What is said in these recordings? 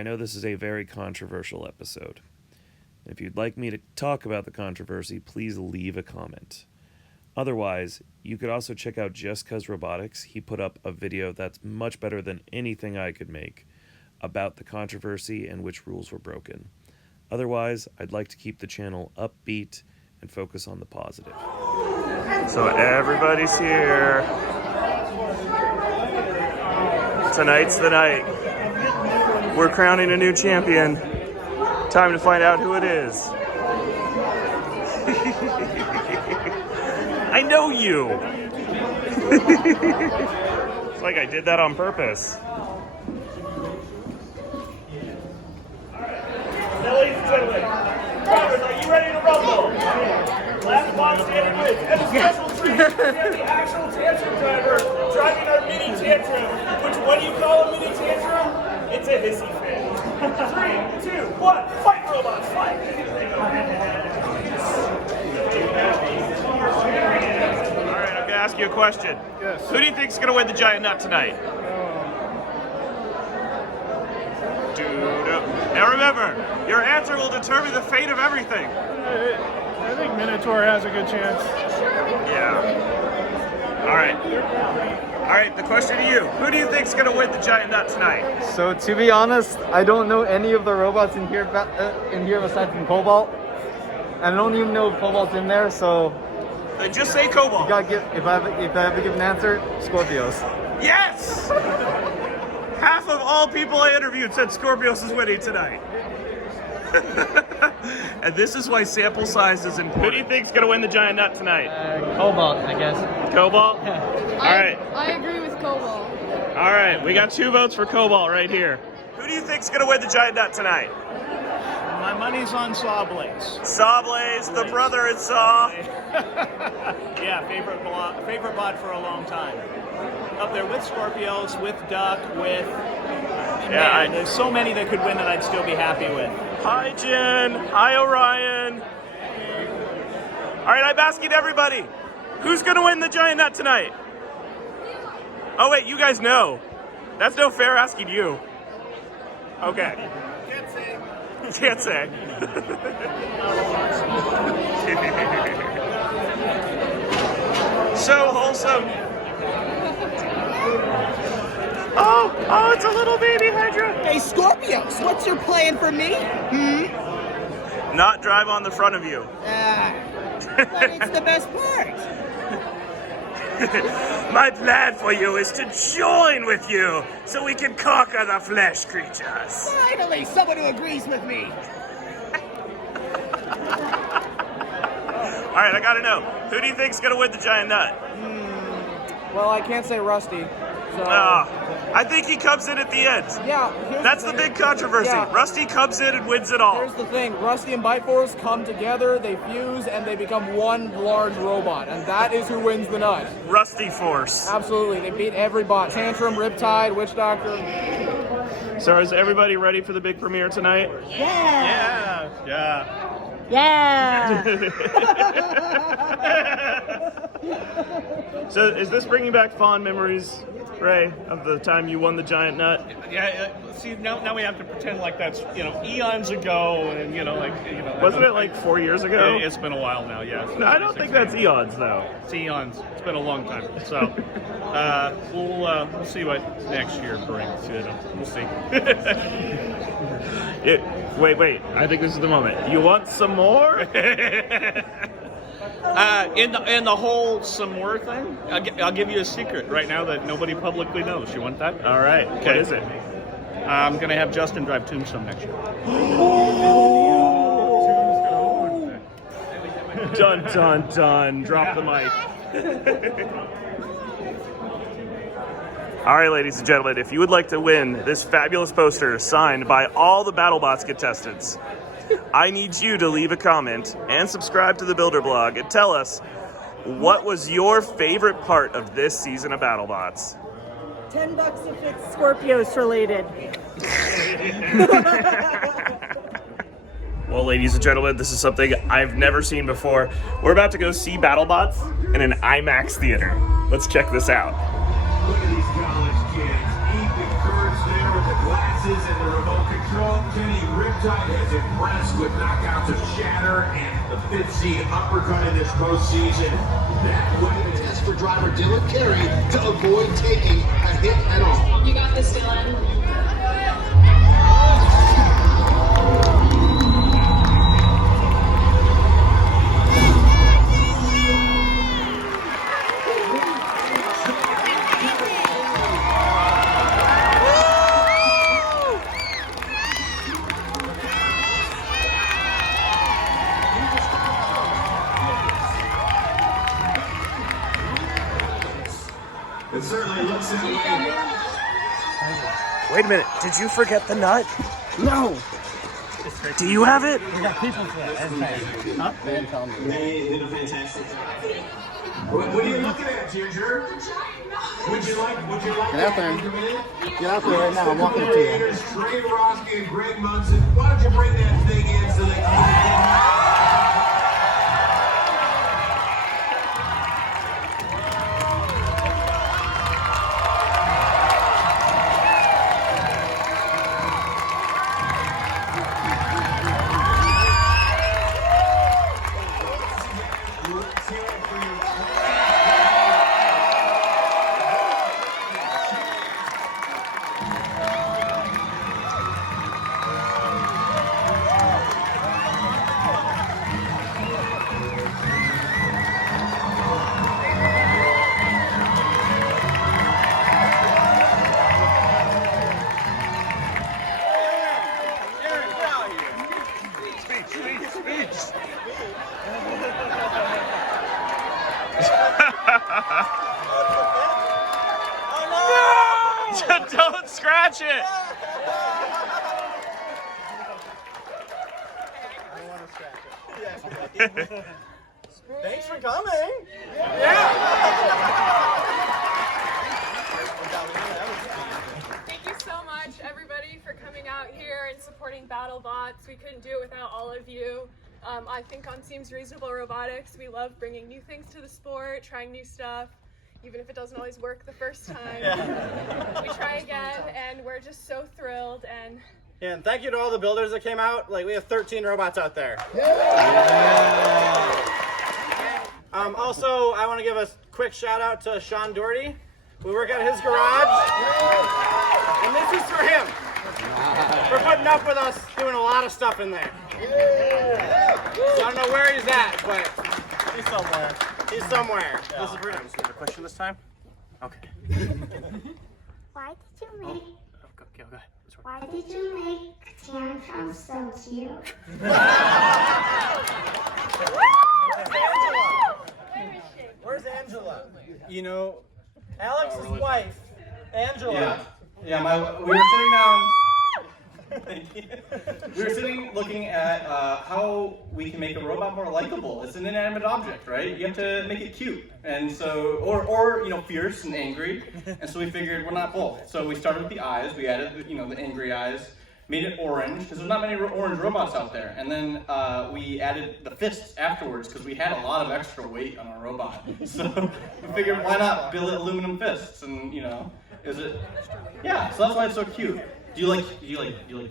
I know this is a very controversial episode. If you'd like me to talk about the controversy, please leave a comment. Otherwise, you could also check out Just Cuz Robotics. He put up a video that's much better than anything I could make about the controversy and which rules were broken. Otherwise, I'd like to keep the channel upbeat and focus on the positive. So everybody's here. Tonight's the night. We're crowning a new champion. Time to find out who it is. I know you. It's like I did that on purpose. Now, ladies and gentlemen, drivers, are you ready to rumble? Last box standing wins. And a special treat, we have the actual Tantrum driver driving our mini Tantrum. Which, what do you call a mini Tantrum? It's a hissy fit. 3, 2, 1, fight, robots, fight! Alright, I'm gonna ask you a question. Yes. Who do you think's gonna win the giant nut tonight? Now remember, your answer will determine the fate of everything. I think Minotaur has a good chance. Yeah. All right, the question to you. Who do you think's gonna win the giant nut tonight? So to be honest, I don't know any of the robots in here besides from Cobalt. I don't even know if Cobalt's in there, so Then just say Cobalt. if I have to give an answer, Skorpios. Yes! Half of all people I interviewed said Skorpios is winning tonight. And this is why sample size is important. Who do you think's gonna win the giant nut tonight? Cobalt, I guess. Cobalt? All right. I agree with Cobalt. All right, we got 2 votes for Cobalt right here. Who do you think's gonna win the giant nut tonight? My money's on Sawblaze. Sawblaze, the brother in Saw. Yeah, favorite bot for a long time. Up there with Skorpios, with Duck, with... Man, there's so many that could win that I'd still be happy with. Hi, Jen. Hi, Orion. All right, I'm asking everybody, who's going to win the giant nut tonight? Oh, wait, you guys know. That's no fair asking you. Okay. Can't say. So wholesome. Oh, it's a little baby Hydra. Hey, Skorpios, what's your plan for me? Not drive on the front of you. But it's the best part. My plan for you is to join with you so we can conquer the flesh creatures. Finally, someone who agrees with me. All right, I gotta know, who do you think's gonna win the giant nut? Well, I can't say Rusty. So I think he comes in at the end. yeah, That's the big controversy. Yeah. Rusty comes in and wins it all. Here's the thing, Rusty and Bite Force come together, they fuse, and they become one large robot, and that is who wins the nut. Rusty Force. Absolutely, they beat every bot. Tantrum, Riptide, Witch Doctor. So is everybody ready for the big premiere tonight? Yeah. Yeah. Yeah. So is this bringing back fond memories, Ray, of the time you won the giant nut? Yeah, see, now we have to pretend like that's, eons ago, and, Wasn't it like 4 years ago? It's been a while now, yeah. No, I don't think that's eons, though. It's eons. It's been a long time. So, we'll see what next year brings. We'll see. Wait. I think this is the moment. You want some more? In the whole some more thing, I'll give you a secret right now that nobody publicly knows. You want that? All right. Okay. What is it? I'm going to have Justin drive Tombstone next year. Dun, dun, dun. Drop the mic. All right, ladies and gentlemen, if you would like to win this fabulous poster signed by all the Battlebots contestants, I need you to leave a comment and subscribe to the Builder blog and tell us what was your favorite part of this season of Battlebots. $10 if it's Skorpios related. Well, ladies and gentlemen, this is something I've never seen before. We're about to go see Battlebots in an IMaX theater. Let's check this out. Look at these college kids. Ethan Kurtz there with the glasses and the remote control. appetite has impressed with knockouts of Shatter and the 5th seed uppercut in this postseason. That would be a test for driver Dylan Carey to avoid taking a hit at all. You got this, Dylan. It certainly looks that way. Wait a minute. Did you forget the nut? No! Do you have it? We got people for that. Huh? They did a fantastic job. What are you looking at, Ginger? Would you like Get out there. Get out there right now. I'm walking up to you. Trey Roski and Greg Munson, why don't you bring that thing in so they can Don't scratch it! Thanks for coming! Thank you so much, everybody, for coming out here and supporting Battlebots. We couldn't do it without all of you. I think on Seems Reasonable Robotics, we love bringing new things to the sport, trying new stuff, even if it doesn't always work the first time. We try again, and we're just so thrilled. And thank you to all the builders that came out. Like, we have 13 robots out there. Also, I want to give a quick shout out to Sean Doherty. We work at his garage. And this is for him. For putting up with us doing a lot of stuff in there. So I don't know where he's at, but he's somewhere. He's somewhere. Yeah. This is for him. Is there a question this time? Okay. Why did you make? Okay, go ahead. Why did you make Tantrum so cute? Where's Angela? You know, Alex's wife, Angela. Yeah. We were sitting down. Thank you. We were sitting looking at how we can make a robot more likable. It's an inanimate object, right? You have to make it cute, and so, or fierce and angry. And so we figured we're not both. So we started with the eyes. We added, the angry eyes. Made it orange because there's not many orange robots out there. And then we added the fists afterwards because we had a lot of extra weight on our robot. So we figured why not build aluminum fists? And is it? Yeah. So that's why it's so cute. Do you like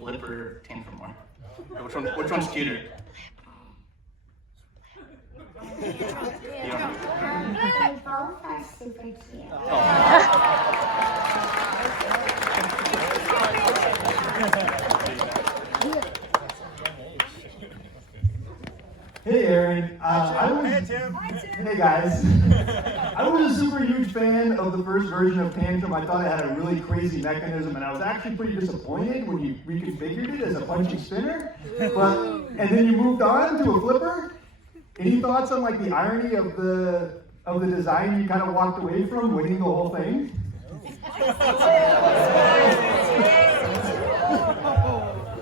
Blip or Tantrum more? Which one's cuter? They both are super cute. Hey Aaron, hey guys. I was a super huge fan of the first version of Tantrum. I thought it had a really crazy mechanism, and I was actually pretty disappointed when you reconfigured it as a punchy spinner. And then you moved on to a flipper. Any thoughts on like the irony of the design you kind of walked away from, winning the whole thing?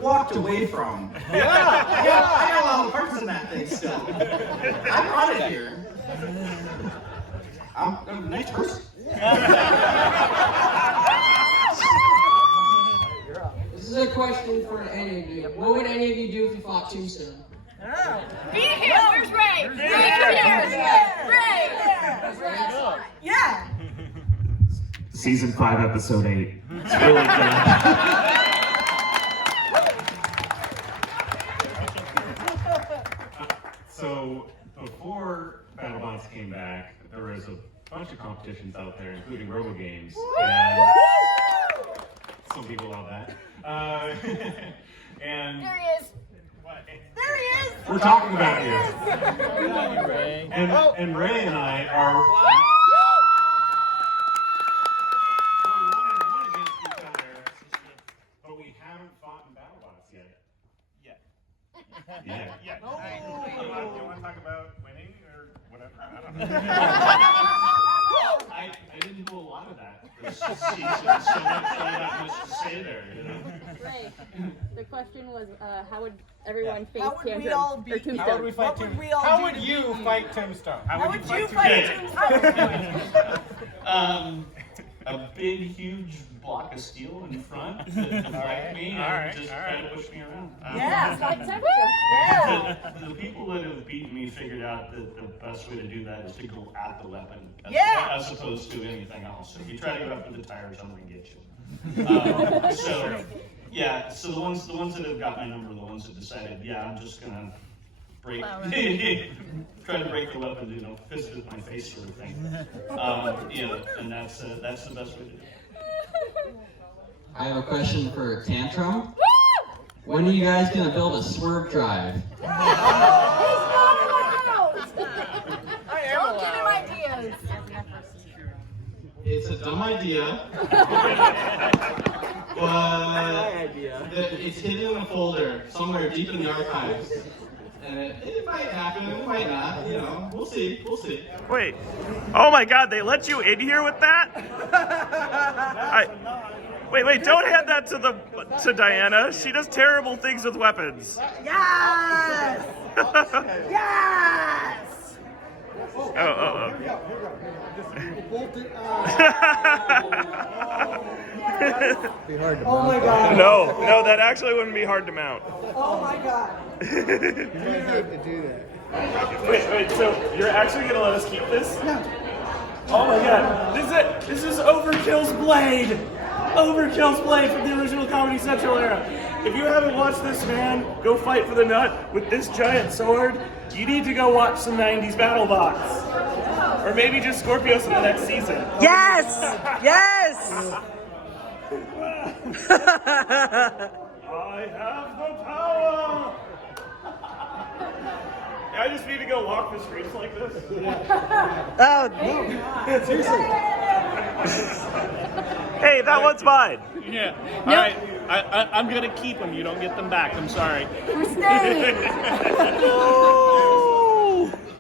Walked away from. Yeah, I got a lot of parts in that thing still. I brought it here. I'm a nice person. This is a question for any of you. What would any of you do if you fought Tombstone? Be here! Where's Ray? Ray! Yeah. Season 5, Episode 8. It's really good. So before Battlebots came back, there was a bunch of competitions out there, including robo games. And some people love that. And There he is. There he is. we're talking about you. Ray. And Ray and I are one against each other, but we haven't fought in Battlebots yet. Yeah. Yeah. Do you want to talk about winning or whatever? I don't know. I didn't do a lot of that this season, so not much to say there, you know. Right. The question was, how would everyone face How would we Tantrum all or beat- Tombstone? How would we fight Tombstone? How would you fight Tombstone? How would you fight A big, huge block of steel in front to fight me and just try to push me around. Yeah. The people that have beaten me figured out that the best way to do that is to go at the weapon as opposed to anything else. If you try to go after the tires, I'm going to get you. So the ones that have got my number, the ones that decided, I'm just going to break, try to break the weapon, fist with my face sort of thing. And that's the best way to do it. I have a question for Tantrum. When are you guys going to build a swerve drive? Don't give him ideas. It's a dumb idea. But it's hidden in a folder somewhere deep in the archives. And it might happen, it might not, we'll see. Wait. Oh my God, they let you in here with that? Wait, don't hand that to Diana. She does terrible things with weapons. Yes! Yes! Oh. Oh my God. No, that actually wouldn't be hard to mount. Oh my God. Wait, so you're actually gonna let us keep this? Yeah. Oh my God, this is Overkill's blade! Overkill's blade from the original Comedy Central era. If you haven't watched this man go fight for the nut with this giant sword, you need to go watch some 90s Battlebots. Or maybe just Skorpios in the next season. Yes! Yes! I have the power! I just need to go walk the streets like this. Oh, seriously. Hey, that one's mine. Yeah. All right. I'm gonna keep them. You don't get them back. I'm sorry. We're staying. No.